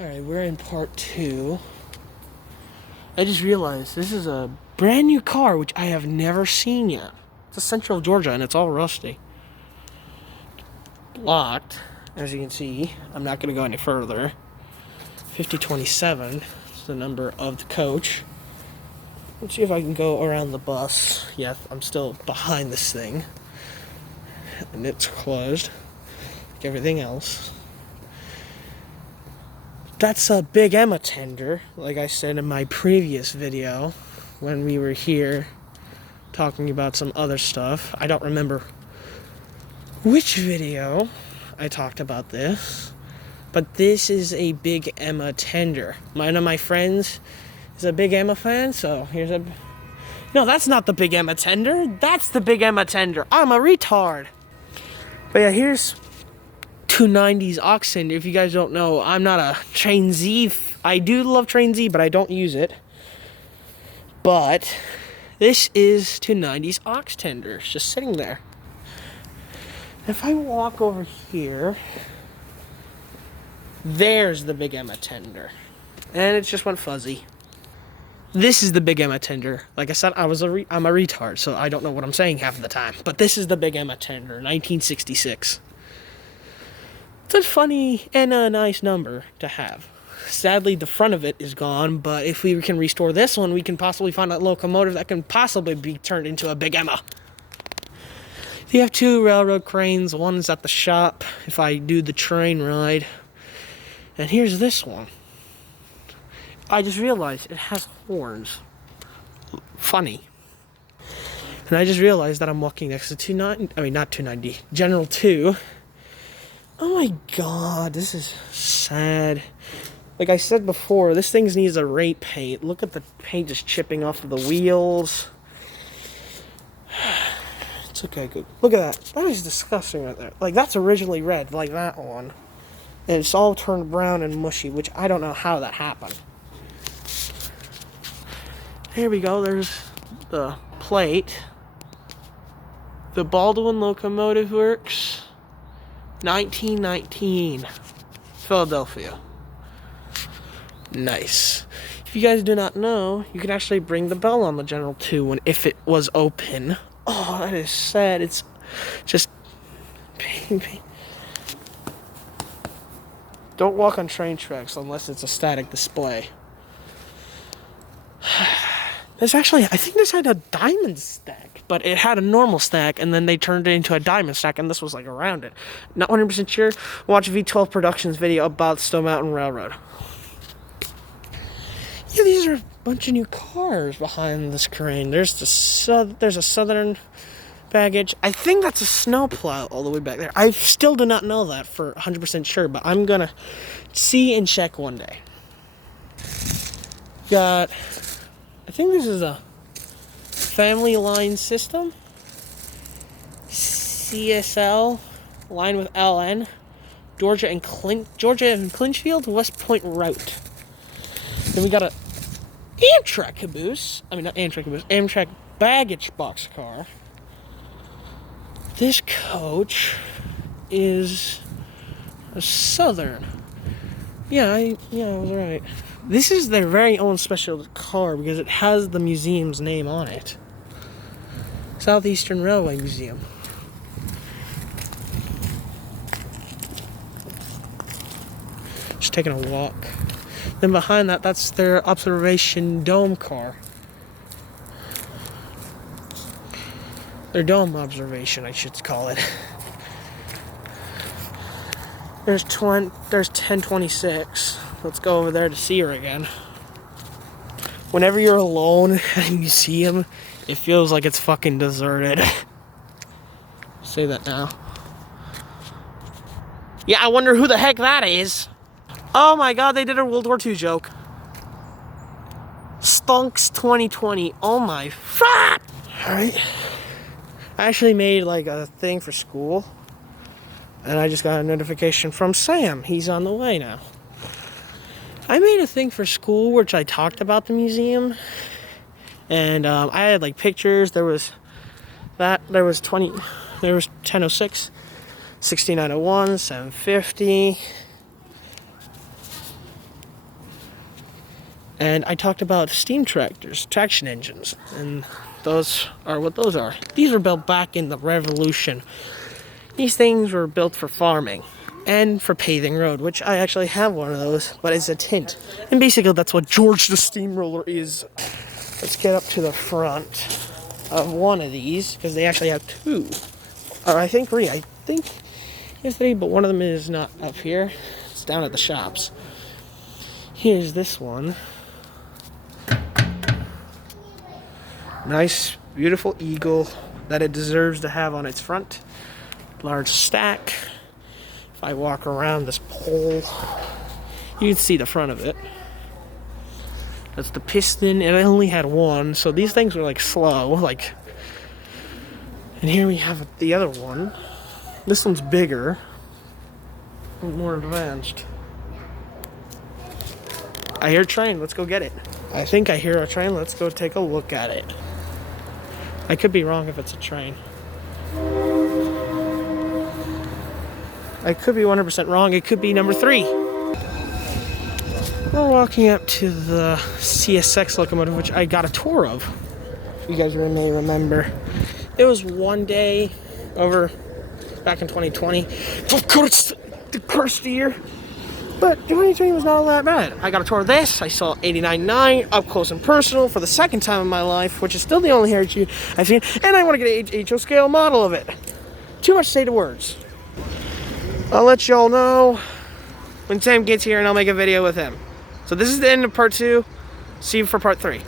Alright, we're in part 2. I just realized this is a brand new car which I have never seen yet. It's a Central Georgia and it's all rusty. Locked, as you can see. I'm not going to go any further. 5027 is the number of the coach. Let's see if I can go around the bus. Yeah, I'm still behind this thing. And it's closed. Like everything else. That's a Big Emma tender, like I said in my previous video when we were here talking about some other stuff. I don't remember which video I talked about this, but this is a Big Emma tender. One of my friends is a Big Emma fan, so here's a... No, that's not the Big Emma tender. That's the Big Emma tender. I'm a retard. But yeah, here's 290's aux tender. If you guys don't know, I'm not a Train Z. I do love Train Z, but I don't use it. But this is 290's aux tender. It's just sitting there. If I walk over here, there's the Big Emma tender. And it just went fuzzy. This is the Big Emma tender. Like I said, I'm a retard, so I don't know what I'm saying half of the time. But this is the Big Emma tender, 1966. It's a funny and a nice number to have. Sadly, the front of it is gone, but if we can restore this one, we can possibly find a locomotive that can possibly be turned into a Big Emma. You have 2 railroad cranes. One's at the shop if I do the train ride. And here's this one. I just realized it has horns. Funny. And I just realized that I'm walking next to 290. I mean, not 290. General 2. Oh my god, this is sad. Like I said before, this thing needs a rate paint. Look at the paint just chipping off of the wheels. It's okay, good. Look at that. That is disgusting right there. Like, that's originally red, like that one. And it's all turned brown and mushy, which I don't know how that happened. Here we go, there's the plate. The Baldwin Locomotive Works. 1919, Philadelphia. Nice. If you guys do not know, you can actually ring the bell on the General 2 if it was open. Oh, that is sad. It's just... Don't walk on train tracks unless it's a static display. There's actually, I think this had a diamond stack, but it had a normal stack, and then they turned it into a diamond stack, and this was like around it. Not 100% sure. Watch V12 Productions video about Stone Mountain Railroad. Yeah, these are a bunch of new cars behind this crane. There's a Southern baggage. I think that's a snowplow all the way back there. I still do not know that for 100% sure, but I'm gonna see and check one day. Got... I think this is a family line system. CSL, line with LN. Georgia and Clinchfield, West Point route. Then we got a Amtrak caboose. I mean, not Amtrak caboose. Amtrak baggage boxcar. This coach is a Southern. Yeah, I was right. This is their very own special car because it has the museum's name on it. Southeastern Railway Museum. Just taking a walk. Then behind that, that's their observation dome car. Their dome observation, I should call it. There's 1026. Let's go over there to see her again. Whenever you're alone and you see him, it feels like it's fucking deserted. Say that now. Yeah, I wonder who the heck that is. Oh my god, they did a World War II joke. Stonks 2020. Oh my fuck! Alright. I actually made like a thing for school. And I just got a notification from Sam. He's on the way now. I made a thing for school which I talked about the museum, and I had like pictures. There was 1006, 6901, 750, And I talked about steam tractors, traction engines, and those are what those are. These were built back in the Revolution. These things were built for farming and for paving road, which I actually have one of those, but it's a tint. And basically that's what George the Steamroller is. Let's get up to the front of one of these, because they actually have two. Or I think three. I think there's three, but one of them is not up here. It's down at the shops. Here's this one. Nice, beautiful eagle that it deserves to have on its front. Large stack. If I walk around this pole, you can see the front of it. That's the piston, and I only had one, so these things were like slow, like. And here we have the other one. This one's bigger, more advanced. I hear a train. Let's go get it. I think I hear a train. Let's go take a look at it. I could be wrong if it's a train. I could be 100% wrong. It could be number 3. We're walking up to the CSX locomotive, which I got a tour of. If you guys may remember. It was one day over back in 2020. Of course, the cursed year. But 2020 was not all that bad. I got a tour of this. I saw 89.9 up close and personal for the second time in my life, which is still the only heritage I've seen. And I want to get an HO scale model of it. Too much to say to words. I'll let y'all know when Sam gets here and I'll make a video with him. So this is the end of part 2. See you for part 3.